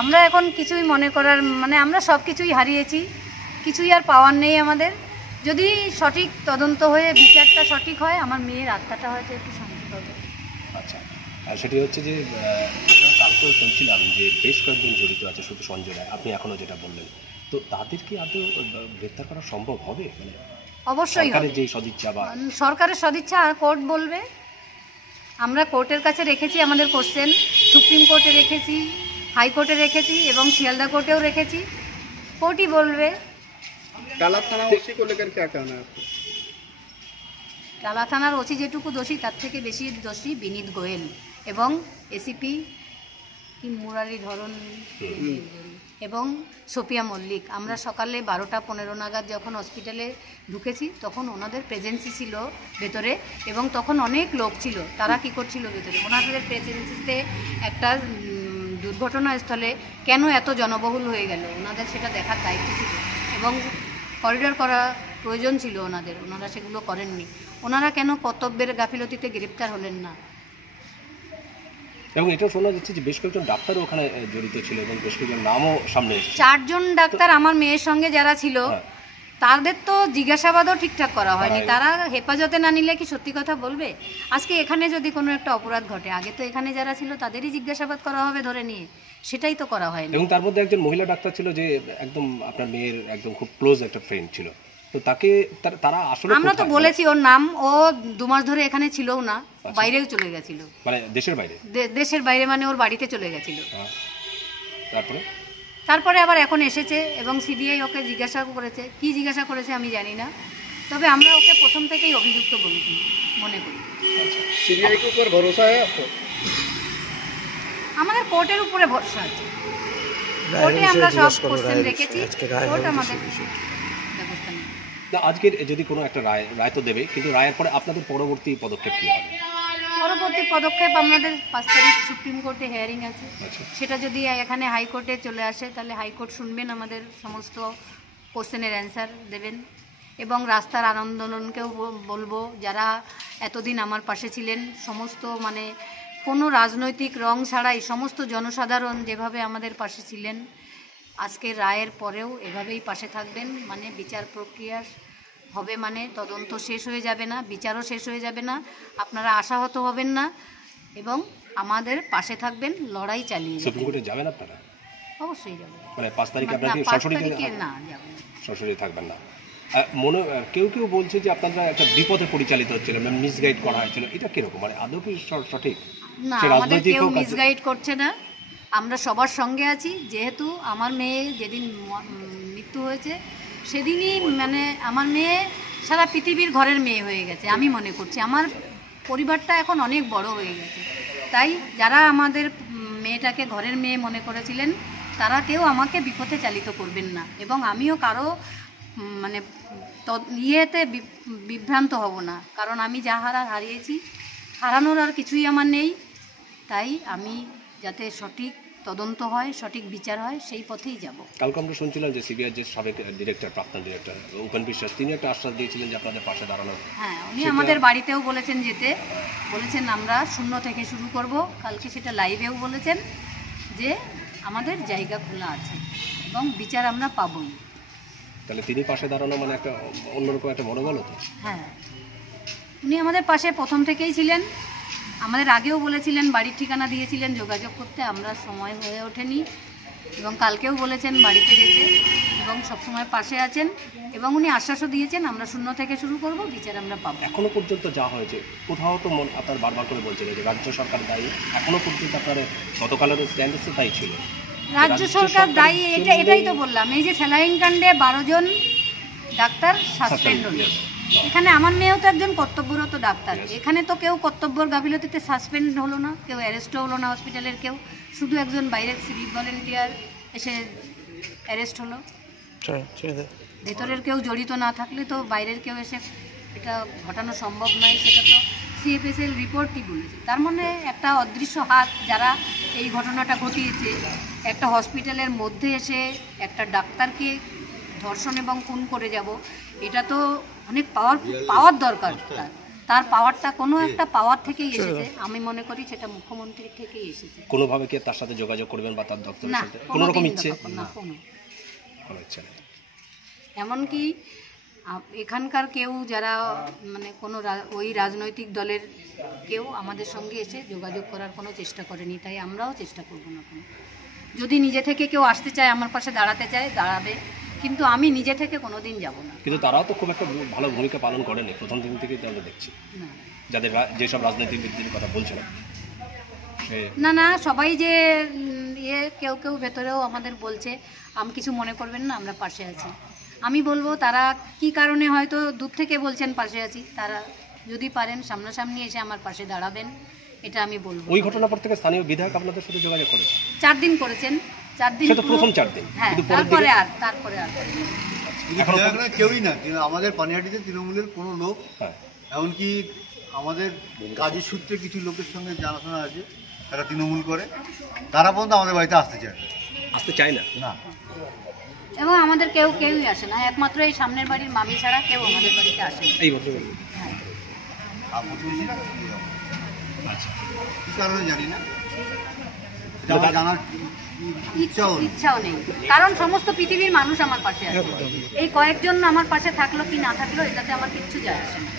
আমরা এখন কিছুই মনে করার মানে আমরা সব কিছুই হারিয়েছি, কিছুই আর পাওয়ার নেই আমাদের। যদি সঠিক তদন্ত হয়ে বিচারটা সঠিক হয়, আমার মেয়ের আত্মাটা হয়তো একটু শান্তি পাবে। আচ্ছা, আর সেটি হচ্ছে যে কালকেও শুনছিলাম যে বেশ কয়েকজন জড়িত আছে, শুধু সঞ্জয় রায়, আপনি এখনও যেটা বললেন, তো তাদের কি আদৌ গ্রেপ্তার করা সম্ভব হবে? মানে অবশ্যই হবে। যে সদিচ্ছা বা সরকারের সদিচ্ছা আর কোর্ট বলবে। আমরা কোর্টের কাছে রেখেছি আমাদের কোশ্চেন, সুপ্রিম কোর্টে রেখেছি, হাইকোর্টে রেখেছি এবং শিয়ালদা কোর্টেও রেখেছি। কোর্টই বলবে। टाला थाना ओसी को लेकर क्या कहना है आपको? টালা থানার ওসি যেটুকু দোষী তার থেকে বেশি দোষী বিনীত গোয়েল এবং এসিপি কি মুরারিধরন এবং সোফিয়া মল্লিক। আমরা সকালে 12টা 15 নাগাদ যখন হসপিটালে ঢুকেছি তখন ওনাদের প্রেজেন্সি ছিল ভেতরে এবং তখন অনেক লোক ছিল। তারা কি করছিল ভেতরে? ওনাদের প্রেজেন্সিতে একটা দুর্ঘটনাস্থলে কেন এত জনবহুল হয়ে গেল, ওনাদের সেটা দেখার দায়িত্ব ছিল এবং করিডর করা প্রয়োজন ছিল ওনাদের, ওনারা সেগুলো করেননি। ওনারা কেন কর্তব্যের গাফিলতিতে গ্রেপ্তার হলেন না? এবং এটাও শোনা যাচ্ছে যে বেশ কয়েকজন ডাক্তারও ওখানে জড়িত ছিল এবং বেশ কয়েকজন নামও সামনে এসেছে। 4 জন ডাক্তার আমার মেয়ের সঙ্গে যারা ছিল তাদের তো জিজ্ঞাসাবাদও ঠিকঠাক করা হয়নি। তারা হেফাজতে না নিলে কি সত্যি কথা বলবে? আজকে এখানে যদি কোনো একটা অপরাধ ঘটে, আগে তো এখানে যারা ছিল তাদেরই জিজ্ঞাসাবাদ করা হবে ধরে নিয়ে, সেটাই তো করা হয়নি। এবং তার মধ্যে একজন মহিলা ডাক্তার ছিল যে একদম আপনার মেয়ের একদম খুব ক্লোজ একটা ফ্রেন্ড ছিল, তো তাকে তারা আসলে আমরা তো বলেছি ওর নাম, ও 2 মাস ধরে এখানে ছিলও না, বাইরেও চলে গেছিল। মানে দেশের বাইরে? দেশের বাইরে মানে ওর বাড়িতে চলে গেছিল। তারপরে আবার এখন এসেছে এবং সিবিআই ওকে জিজ্ঞাসা করেছে। কি জিজ্ঞাসা করেছে আমি জানি না, তবে আমরা ওকে প্রথম থেকেই অভিযুক্ত মনে করি। सीबीआई के ऊपर भरोसा है आपको? আমাদের কোর্টের উপরে ভরসা আছে। কোর্টে আমরা সব কোশ্চেন রেখেছি, কোর্ট আমাদের ব্যবস্থা নেবে। না, আজকের যদি কোনো একটা রায় তো দেবে, কিন্তু রায়ের পরে আপনাদের পরবর্তী পদক্ষেপ কী হবে? পরবর্তী পদক্ষেপ আমাদের 5 তারিখ সুপ্রিম কোর্টে হিয়ারিং আছে। সেটা যদি এখানে হাইকোর্টে চলে আসে তাহলে হাইকোর্ট শুনবেন, আমাদের সমস্ত কোশ্চেনের অ্যান্সার দেবেন এবং রাস্তার আন্দোলনকেও বলবো যারা এতদিন আমার পাশে ছিলেন, সমস্ত মানে কোনো রাজনৈতিক রং ছাড়াই সমস্ত জনসাধারণ যেভাবে আমাদের পাশে ছিলেন, আজকের রায়ের পরেও এভাবেই পাশে থাকবেন। মানে বিচার প্রক্রিয়া হবে, মানে তদন্ত শেষ হয়ে যাবে না, বিচারও শেষ হয়ে যাবে না, আপনারা আশাহত হবেন না এবং আমাদের পাশে থাকবেন, লড়াই চালিয়ে যাবেন। সুপ্রিম কোর্টে যাবেন আপনারা? অবশ্যই যাব। মানে 5 তারিখে আপনারা না, 5 তারিখে না যাব না, সরাসরি থাকবেন না। কেউ বলছে যে আপনারা একটা বিপদে পরিচালিত হচ্ছিল, মিসগাইড করা হয়েছিল, এটা কিরকম? মানে আদৌ কি সঠিক? না, আমাদের কেউ মিসগাইড করছে না, আমরা সবার সঙ্গে আছি। যেহেতু আমার মেয়ে যেদিন মৃত্যু হয়েছে সেদিনই মানে আমার মেয়ে সারা পৃথিবীর ঘরের মেয়ে হয়ে গেছে। আমি মনে করছি আমার পরিবারটা এখন অনেক বড় হয়ে গেছে, তাই যারা আমাদের মেয়েটাকে ঘরের মেয়ে মনে করেছিলেন তারা কেউ আমাকে বিপথে চালিত করবেন না এবং আমিও কারো মানে ইয়েতে বিভ্রান্ত হব না, কারণ আমি যা হারিয়েছি, হারানোর আর কিছুই আমার নেই। তাই আমি যাতে সঠিক তদন্ত হয়, সঠিক বিচার হয়, সেই পথেই যাব। কালকে আমরা শুনছিলাম যে সিবিআই যে সাবেক ডিরেক্টর, প্রাক্তন ডিরেক্টর উপেন বিশ্বাস, তিনি একটা আশ্বাস দিয়েছিলেন যে আপনাদের পাশে দাঁড়ানো। হ্যাঁ, উনি আমাদের বাড়িতেও বলেছেন যেতে, বলেছেন আমরা 0 থেকে শুরু করব। কালকে সেটা লাইভেও বলেছেন যে আমাদের জায়গা খোলা আছে এবং বিচার আমরা পাবই। তাহলে তিনি পাশে দাঁড়ানো মানে একটা অন্যরকম একটা মনোবল হতো। হ্যাঁ, উনি আমাদের পাশে প্রথম থেকেই ছিলেন, আমাদের আগেও বলেছিলেন, বাড়ির ঠিকানা দিয়েছিলেন যোগাযোগ করতে, আমরা সময় হয়ে ওঠেনি এবং কালকেও বলেছেন বাড়িতে যেতে এবং সবসময় পাশে আছেন এবং উনি আশ্বাসও দিয়েছেন আমরা 0 থেকে শুরু করব, বিচার আমরা পাবো। এখনো পর্যন্ত যা হয়েছে কোথাও তো আপনার বারবার করে বলছিলেন যে রাজ্য সরকার দায়ী, এখনো পর্যন্ত আপনার গতকালের স্ট্যান্ড তাই ছিল, রাজ্য সরকার দায়ী। এটাই তো বললাম, এই যে স্যালাইন কাণ্ডে 12 জন ডাক্তার সাসপেন্ড হলো, এখানে আমার মেয়েও তো একজন কর্তব্যরত ডাক্তার, এখানে তো কেউ কর্তব্যর গাফিলতিতে সাসপেন্ড হলো না, কেউ অ্যারেস্টও হলো না হসপিটালের কেউ, শুধু একজন বাইরের সিভিক ভলেন্টিয়ার এসে অ্যারেস্ট হলো। ভেতরের কেউ জড়িত না থাকলে তো বাইরের কেউ এসে এটা ঘটানো সম্ভব নয়, সেটা তো সিএফএসএল রিপোর্টই বলেছে। তার মানে একটা অদৃশ্য হাত যারা এই ঘটনাটা ঘটিয়েছে, একটা হসপিটালের মধ্যে এসে একটা ডাক্তারকে ধর্ষণ এবং খুন করে যাব, এটা তো অনেক পাওয়ার দরকার তার। তার পাওয়ারটা কোনো একটা পাওয়ার থেকেই এসেছে, আমি মনে করি সেটা মুখ্যমন্ত্রীর থেকেই এসেছে। কোনোভাবে কি তার সাথে যোগাযোগ করবেন বা তার দপ্তরের না, সাথে কোনো রকম কোনোদিন ইচ্ছে? না, কোনো। কোনো ইচ্ছে নেই। এমনকি এখানকার কেউ যারা মানে কোনো ওই রাজনৈতিক দলের কেউ আমাদের সঙ্গে এসে যোগাযোগ করার কোনো চেষ্টা করেনি, তাই আমরাও চেষ্টা করব না কোনো। যদি নিজে থেকে কেউ আসতে চায়, আমার পাশে দাঁড়াতে চায়, দাঁড়াবে, কিন্তু আমি নিজে থেকে কোনো দিন যাব না। কিন্তু তারাও তো খুব একটা ভালো ভূমিকা পালন করেনি প্রথম দিন থেকেই, তো আমরা দেখছি না যাদের যেসব রাজনীতিবিদদের কথা বলছিলাম সে না না, সবাই যে কেউ কেউ ভেতরেও আমাদের বলছে, আমি কিছু মনে করবেন না, আমরা পাশে আছি। আমি বলবো তারা কি কারণে হয়তো দূর থেকে বলছেন পাশে আছি, তারা যদি পারেন সামনাসামনি এসে আমার পাশে দাঁড়াবেন, এটা আমি বলবো। ওই ঘটনার পর থেকে স্থানীয় বিধায়ক আপনাদের সাথে যোগাযোগ করেছে? 4 দিন করেছেন, 4 দিন সে তো প্রথম 4 দিন, হ্যাঁ, কিন্তু পরের তারপরে দিকে আর এখনো কেউই না, আমাদের পানিহাটিতে তৃণমূলের কোনো লোক, হ্যাঁ এমনকি আমাদের কাজের সূত্রে কিছু লোকের সঙ্গে জানাশোনা আছে, তারা তৃণমূল করে, তারা পর্যন্ত আমাদের বাড়িতে আসতে চায় আসতে চায় না। না। এবং আমাদের কেউই আসে না, একমাত্র এই সামনের বাড়ির মামি ছাড়া কেউ আমাদের বাড়িতে আসে না। এই বছর হ্যাঁ। আর প্রতিবেশীরা আচ্ছা, কি কারণে জানি না, এটা আমার জানার ইচ্ছাও নেই। ইচ্ছাও নেই, কারণ সমস্ত পৃথিবীর মানুষ আমার পাশে আছে। এই কয়েকজন আমার পাশে থাকলো কি না থাকলো এটাতে আমার কিচ্ছু যায় আসে না।